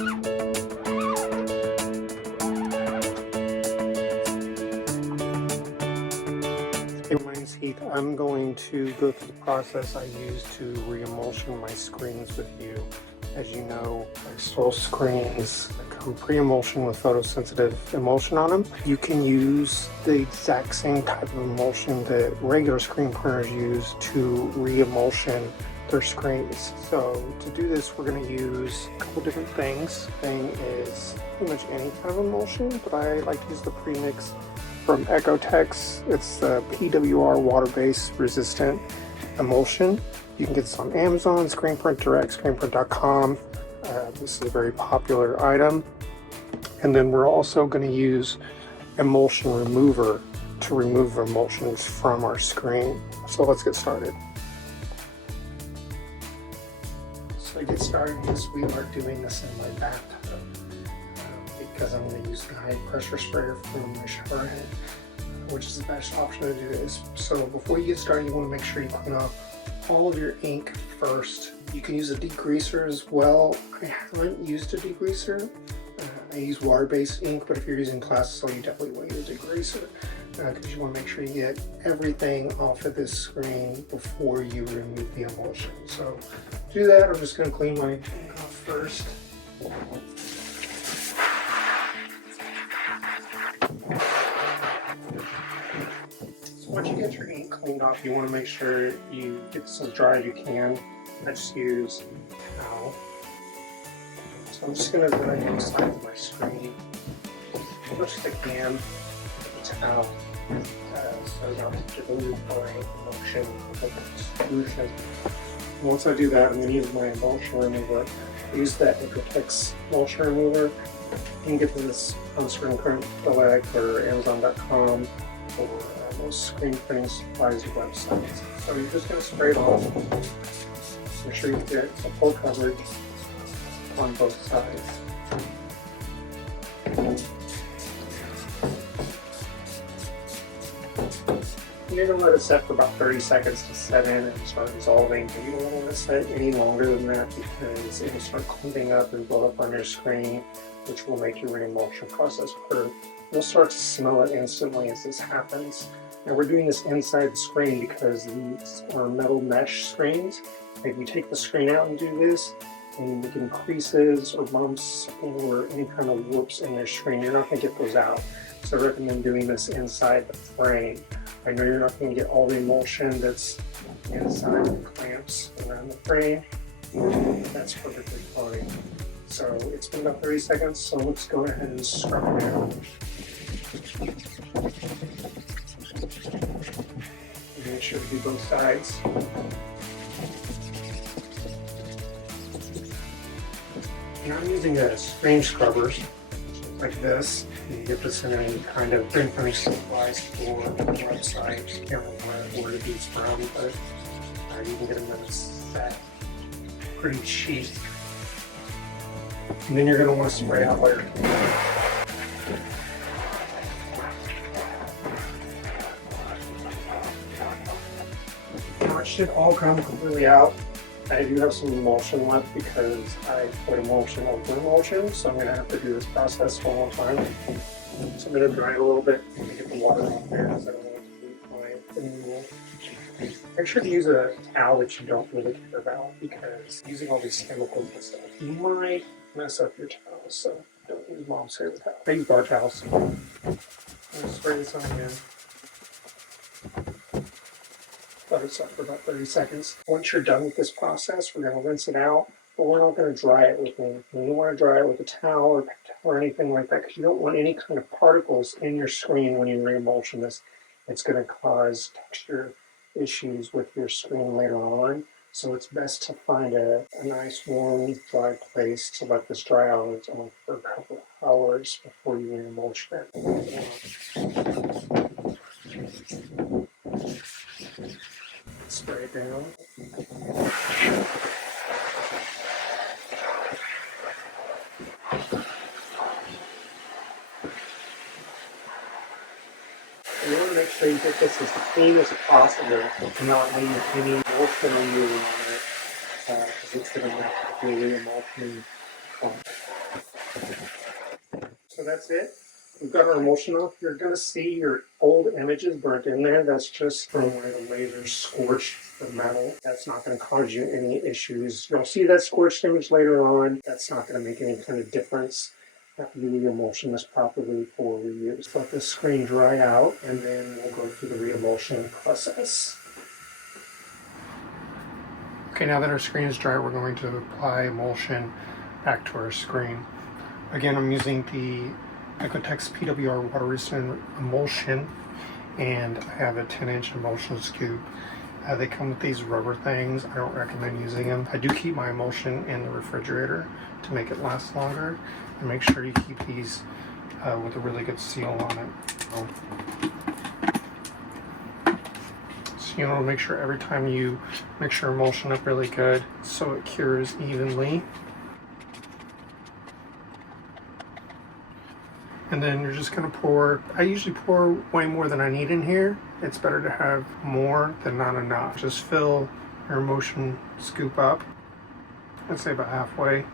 Hey, my name's Heath. I'm going to go through the process I use to re-emulsion my screens with you. As you know, Xtool Screens come pre-emulsion with photosensitive emulsion on them. You can use the exact same type of emulsion that regular screen printers use to re-emulsion their screens. So to do this, we're going to use a couple different things. Thing is pretty much any kind of emulsion, but I like to use the premix from Ecotech's. It's the PWR water-based resistant emulsion. You can get this on Amazon, Screenprint Direct, screenprint.com. This is a very popular item. And then we're also going to use emulsion remover to remove emulsions from our screen. So let's get started. So to get started, we are doing this in my bathtub because I'm going to use the high pressure sprayer from my shower head, which is the best option to do this. So before you get started, you want to make sure you clean off all of your ink first. You can use a degreaser as well. I haven't used a degreaser. I use water-based ink, but if you're using plastic, you definitely want to use a degreaser because you want to make sure you get everything off of this screen before you remove the emulsion. So to do that, I'm just going to clean my ink off first. Once you get your ink cleaned off, you want to make sure you get this as dry as you can. I just use a towel. So I'm just going to dry the sides of my screen. First I can with the towel, so not to dilute my emulsion with solution. Once I do that, I'm going to use my emulsion remover. I use that Ecotech's emulsion remover. You can get this on Screenprint Direct or Amazon.com or most screen printing supplies websites. So you're just going to spray it off. Make sure you get a full coverage on both sides. You're going to let it set for about 30 seconds to set in and start dissolving. But you don't want to let it set any longer than that because it will start clumping up and build up on your screen, which will make your re-emulsion process harder. You'll start to smell it instantly as this happens. Now we're doing this inside the screen because these are metal mesh screens. If you take the screen out and do this, and you get creases or bumps or any kind of warps in your screen, you're not going to get those out. So I recommend doing this inside the frame. I know you're not going to get all the emulsion that's inside the clamps around the frame. That's perfectly fine. So it's been about 30 seconds, so let's go ahead and scrub it out. Make sure to do both sides. And I'm using a screen scrubber like this. You can get this in any kind of screen printing supplies for websites. I can't remember where it is from, but you can get them in a set. Pretty cheap. And then you're going to want to spray out later. Now it should all come completely out. I do have some emulsion left because I put emulsion over emulsion, so I'm going to have to do this process one more time. So I'm going to dry it a little bit and get the water off there because I don't want to dilute my removal. Make sure to use a towel that you don't really care about because using all these chemicals and stuff might mess up your towels, so don't use mom's favorite towel. I use bar towels. I'm going to spray this on again. Let it set for about 30 seconds. Once you're done with this process, we're going to rinse it out, but we're not going to dry it with anything. You don't want to dry it with a towel or anything like that because you don't want any kind of particles in your screen when you re-emulsion this. It's going to cause texture issues with your screen later on. So it's best to find a nice warm, dry place to let this dry on its own for a couple of hours before you re-emulsion it. Spray it down. You want to make sure you get this as clean as possible and not leave any emulsion on you on it because it's going to make the re-emulsion. So that's it. We've got our emulsion off. You're going to see your old images burnt in there. That's just from where the laser scorched the metal. That's not going to cause you any issues. You'll see that scorched image later on. That's not going to make any kind of difference after you re-emulsion this properly for reuse. Let this screen dry out, and then we'll go through the re-emulsion process. Okay, now that our screen is dry, we're going to apply emulsion back to our screen. Again, I'm using the Ecotex PWR water resistant emulsion, and I have a 10-inch emulsion scoop. They come with these rubber things. I don't recommend using them. I do keep my emulsion in the refrigerator to make it last longer, and make sure you keep these with a really good seal on it. So you want to make sure every time you mix your emulsion up really good so it cures evenly. And then you're just going to pour. I usually pour way more than I need in here. It's better to have more than not enough. Just fill your emulsion scoop up. I'd say about halfway.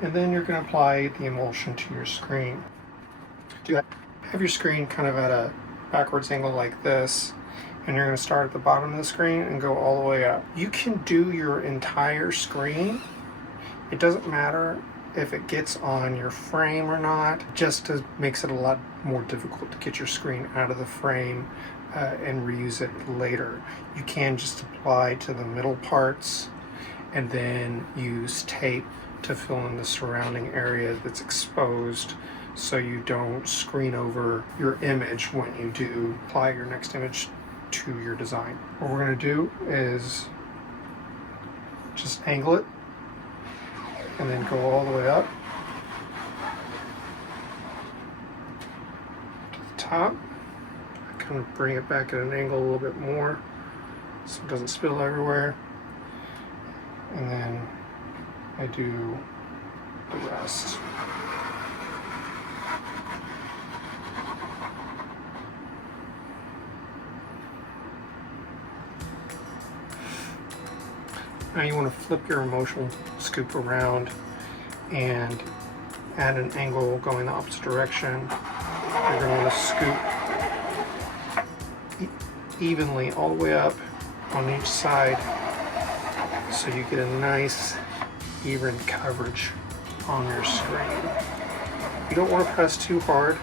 And then you're going to apply the emulsion to your screen. Do that. Have your screen kind of at a backwards angle like this. And you're going to start at the bottom of the screen and go all the way up. You can do your entire screen. It doesn't matter if it gets on your frame or not, just makes it a lot more difficult to get your screen out of the frame and reuse it later. You can just apply to the middle parts and then use tape to fill in the surrounding area that's exposed so you don't screen over your image when you do apply your next image to your design. What we're going to do is just angle it and then go all the way up to the top. I kind of bring it back at an angle a little bit more so it doesn't spill everywhere. And then I do the rest. Now you want to flip your emulsion scoop around and at an angle going the opposite direction. You're going to want to scoop evenly all the way up on each side so you get a nice even coverage on your screen. You don't want to press too hard,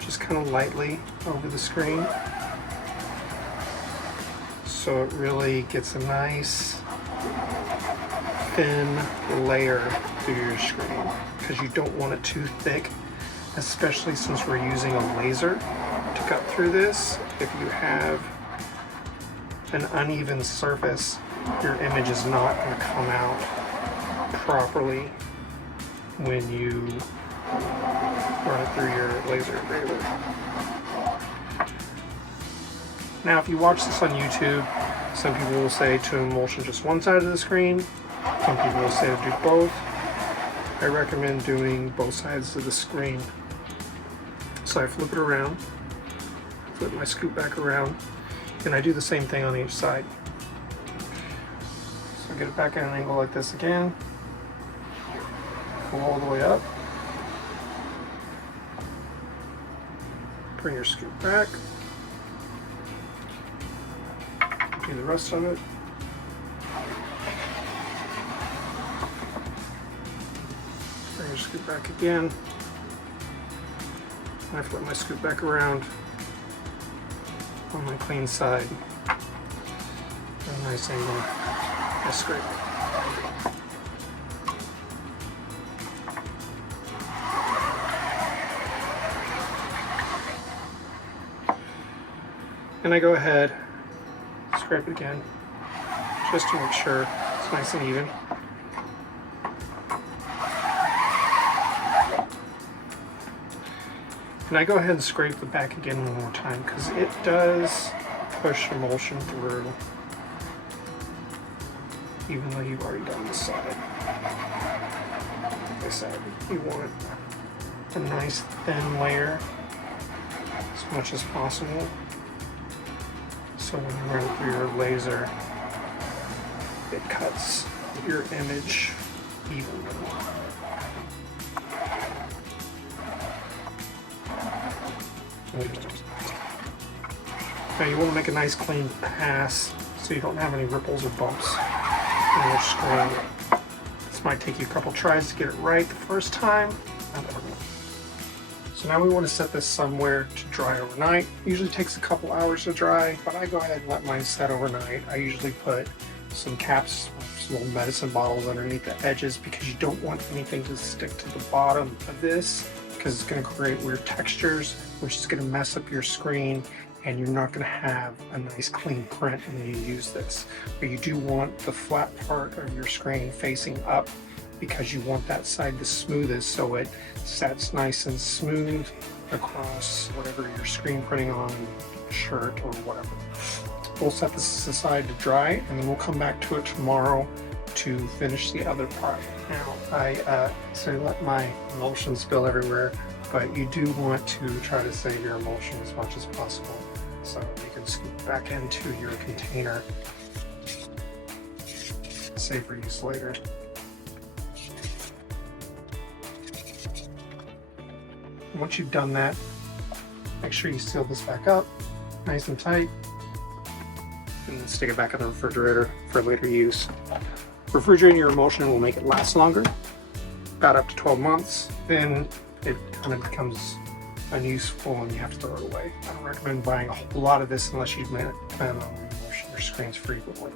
just kind of lightly over the screen so it really gets a nice thin layer through your screen, because you don't want it too thick, especially since we're using a laser to cut through this. If you have an uneven surface, your image is not going to come out properly when you run it through your laser engraver. Now, if you watch this on YouTube, some people will say to emulsion just one side of the screen. Some people will say to do both. I recommend doing both sides of the screen. So I flip it around, flip my scoop back around, and I do the same thing on each side. So get it back at an angle like this again. Go all the way up. Bring your scoop back. Do the rest of it. Bring your scoop back again. And I flip my scoop back around on my clean side. A nice angle. That's great. And I go ahead, scrape it again, just to make sure it's nice and even. And I go ahead and scrape the back again one more time, because it does push emulsion through, even though you've already done this side. Like I said, you want a nice thin layer as much as possible. So when you run it through your laser, it cuts your image evenly. Now you want to make a nice clean pass so you don't have any ripples or bumps in your screen. This might take you a couple tries to get it right the first time. So now we want to set this somewhere to dry overnight. Usually takes a couple hours to dry, but I go ahead and let mine set overnight. I usually put some caps, some little medicine bottles underneath the edges because you don't want anything to stick to the bottom of this because it's going to create weird textures, which is going to mess up your screen, and you're not going to have a nice clean print when you use this. But you do want the flat part of your screen facing up because you want that side the smoothest so it sets nice and smooth across whatever you're screen printing on, shirt or whatever. We'll set this aside to dry and then we'll come back to it tomorrow to finish the other part. Now I let my emulsion spill everywhere, but you do want to try to save your emulsion as much as possible so you can scoop back into your container, save for use later. Once you've done that, make sure you seal this back up nice and tight and then stick it back in the refrigerator for later use. Refrigerating your emulsion will make it last longer, about up to 12 months. Then it kind of becomes unuseful and you have to throw it away. I don't recommend buying a whole lot of this unless you plan on re-emulsioning your screens frequently.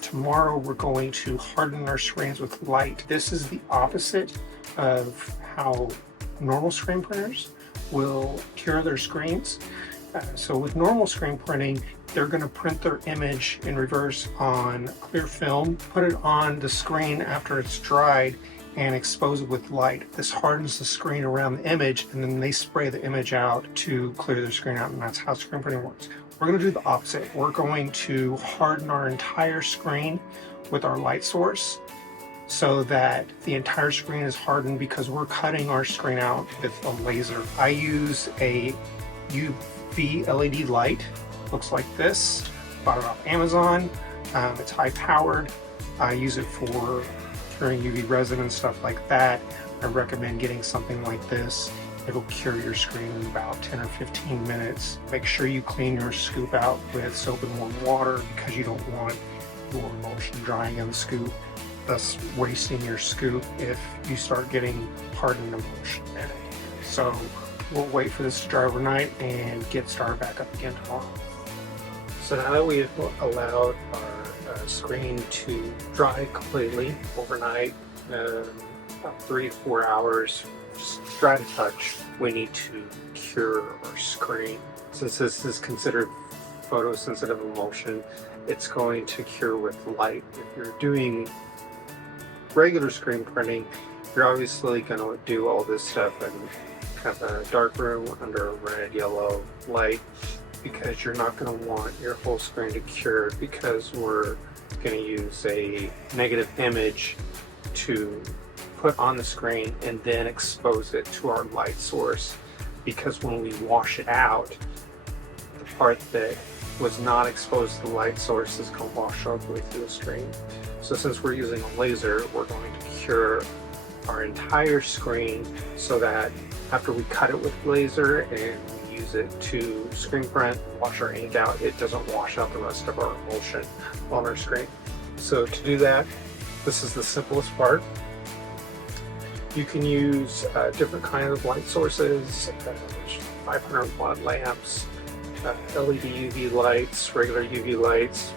Tomorrow we're going to harden our screens with light. This is the opposite of how normal screen printers will cure their screens. So with normal screen printing, they're going to print their image in reverse on clear film, put it on the screen after it's dried, and expose it with light. This hardens the screen around the image, and then they spray the image out to clear their screen out, and that's how screen printing works. We're going to do the opposite. We're going to harden our entire screen with our light source so that the entire screen is hardened because we're cutting our screen out with a laser. I use a UV LED light, looks like this, bought it off Amazon. It's high powered. I use it for curing UV resin and stuff like that. I recommend getting something like this. It'll cure your screen in about 10 or 15 minutes. Make sure you clean your scoop out with soap and warm water because you don't want your emulsion drying in the scoop, thus wasting your scoop if you start getting hardened emulsion in it. So we'll wait for this to dry overnight and get started back up again tomorrow. So now that we've allowed our screen to dry completely overnight, about 3 to 4 hours, just dry to touch, we need to cure our screen. Since this is considered photosensitive emulsion, it's going to cure with light. If you're doing regular screen printing, you're obviously going to do all this stuff in kind of a dark room under a red, yellow light because you're not going to want your whole screen to cure because we're going to use a negative image to put on the screen and then expose it to our light source, because when we wash it out, the part that was not exposed to the light source is going to wash all the way through the screen. So since we're using a laser, we're going to cure our entire screen so that after we cut it with laser and we use it to screen print, wash our ink out, it doesn't wash out the rest of our emulsion on our screen. So to do that, this is the simplest part. You can use different kinds of light sources, 500 watt lamps, LED UV lights, regular UV lights.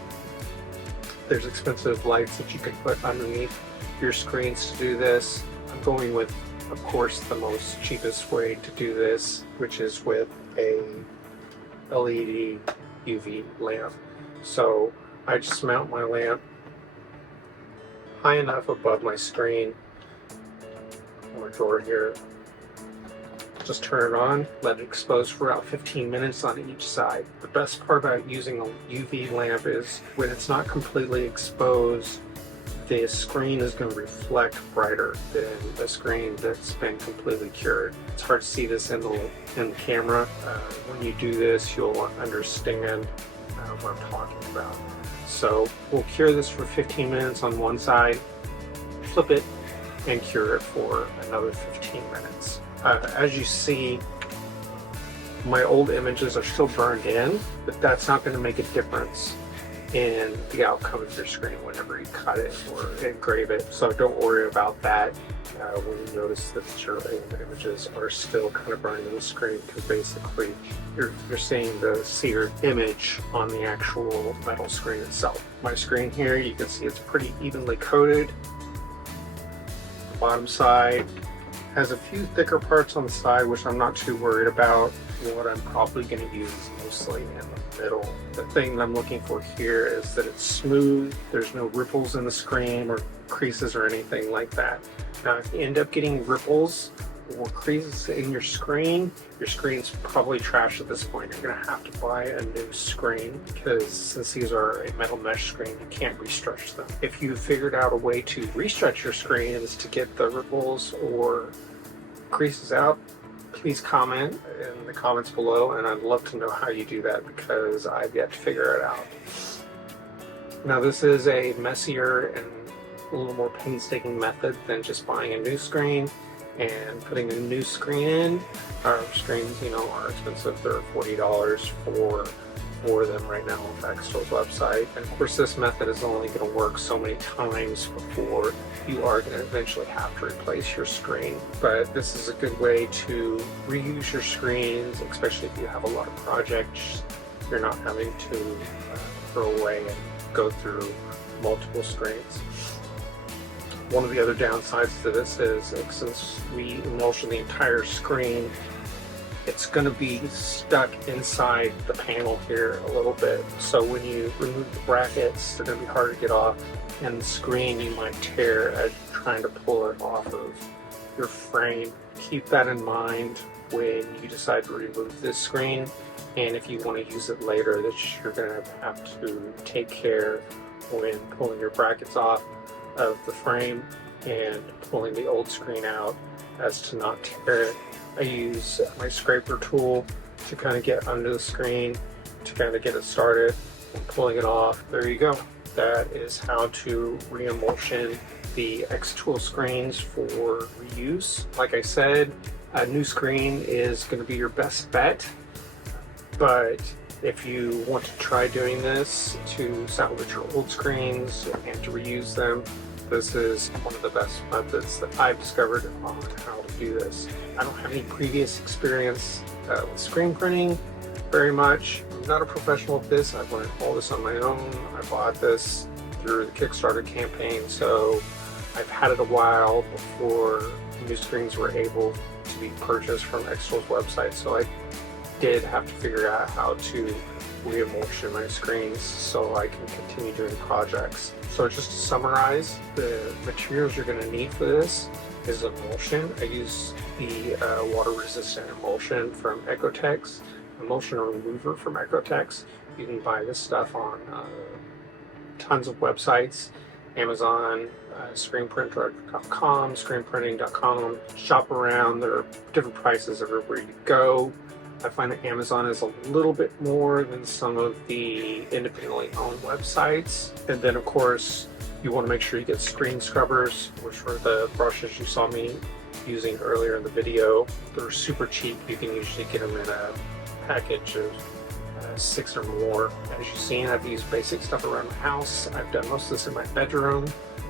There's expensive lights that you can put underneath your screens to do this. I'm going with, of course, the most cheapest way to do this, which is with a LED UV lamp. So I just mount my lamp high enough above my screen on my drawer here. Just turn it on, let it expose for about 15 minutes on each side. The best part about using a UV lamp is when it's not completely exposed, the screen is going to reflect brighter than the screen that's been completely cured. It's hard to see this in the camera. When you do this, you'll understand what I'm talking about. So we'll cure this for 15 minutes on one side, flip it, and cure it for another 15 minutes. As you see, my old images are still burned in, but that's not going to make a difference in the outcome of your screen whenever you cut it or engrave it. So don't worry about that when you notice that your images are still kind of burned in the screen, because basically you're seeing the seared image on the actual metal screen itself. My screen here, you can see it's pretty evenly coated. The bottom side has a few thicker parts on the side, which I'm not too worried about. What I'm probably going to use is mostly in the middle. The thing that I'm looking for here is that it's smooth, there's no ripples in the screen or creases or anything like that. Now, if you end up getting ripples or creases in your screen's probably trash at this point. You're going to have to buy a new screen, because since these are a metal mesh screen, you can't restretch them. If you figured out a way to restretch your screens to get the ripples or creases out, please comment in the comments below, and I'd love to know how you do that, because I've yet to figure it out. Now, this is a messier and a little more painstaking method than just buying a new screen and putting a new screen in. Our screens, you know, are expensive. They're $40 for them right now on Xtool's website. And of course, this method is only going to work so many times before you are going to eventually have to replace your screen. But this is a good way to reuse your screens, especially if you have a lot of projects. You're not having to throw away and go through multiple screens. One of the other downsides to this is, since we emulsion the entire screen, it's going to be stuck inside the panel here a little bit. So when you remove the brackets, they're going to be hard to get off, and the screen you might tear as you're trying to pull it off of your frame. Keep that in mind when you decide to remove this screen, and if you want to use it later, that you're going to have to take care when pulling your brackets off of the frame and pulling the old screen out as to not tear it. I use my scraper tool to kind of get under the screen to kind of get it started and pulling it off. There you go. That is how to re-emulsion the Xtool screens for reuse. Like I said, a new screen is going to be your best bet, but if you want to try doing this to salvage your old screens and to reuse them, this is one of the best methods that I've discovered on how to do this. I don't have any previous experience with screen printing very much. I'm not a professional at this. I've learned all this on my own. I bought this through the Kickstarter campaign, so I've had it a while before new screens were able to be purchased from Xtool's website, so I did have to figure out how to re-emulsion my screens so I can continue doing projects. So just to summarize, the materials you're going to need for this is emulsion. I use the water-resistant emulsion from Ecotex, emulsion remover from Ecotex. You can buy this stuff on tons of websites, Amazon, screenprinter.com, screenprinting.com. Shop around. There are different prices everywhere you go. I find that Amazon is a little bit more than some of the independently owned websites. And then, of course, you want to make sure you get screen scrubbers, which were the brushes you saw me using earlier in the video. They're super cheap. You can usually get them in a package of 6 or more. As you've seen, I've used basic stuff around the house. I've done most of this in my bedroom.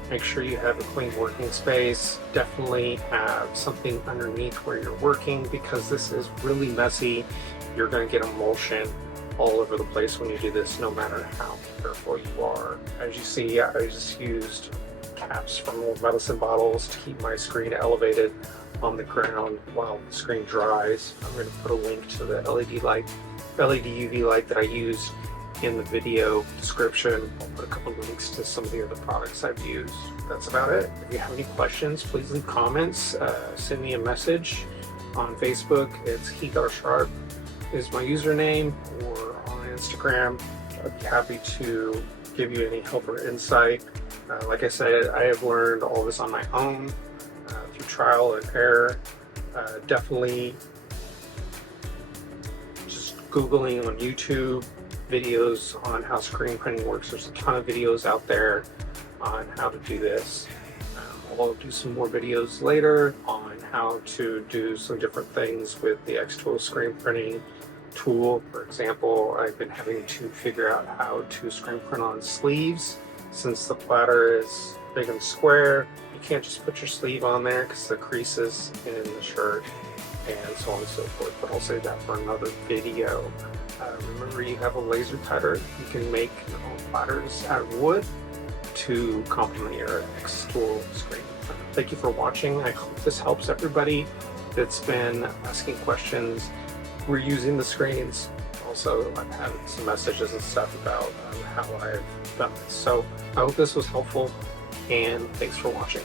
Make sure you have a clean working space. Definitely have something underneath where you're working, because this is really messy. You're going to get emulsion all over the place when you do this, no matter how careful you are. As you see, I just used caps from old medicine bottles to keep my screen elevated on the ground while the screen dries. I'm going to put a link to the LED UV light that I used in the video description. I'll put a couple links to some of the other products I've used. That's about it. If you have any questions, please leave comments. Send me a message on Facebook. It's HeatHarSharp is my username, or on Instagram. I'd be happy to give you any help or insight. Like I said, I have learned all this on my own through trial and error. Definitely just Googling on YouTube videos on how screen printing works. There's a ton of videos out there on how to do this. I'll do some more videos later on how to do some different things with the Xtool screen printing tool. For example, I've been having to figure out how to screen print on sleeves. Since the platter is big and square, you can't just put your sleeve on there because the creases in the shirt and so on and so forth, but I'll save that for another video. Remember, you have a laser cutter. You can make your own platters out of wood to complement your Xtool screen. Thank you for watching. I hope this helps everybody that's been asking questions. We're using the screens. Also, I've had some messages and stuff about how I've done this. So I hope this was helpful, and thanks for watching.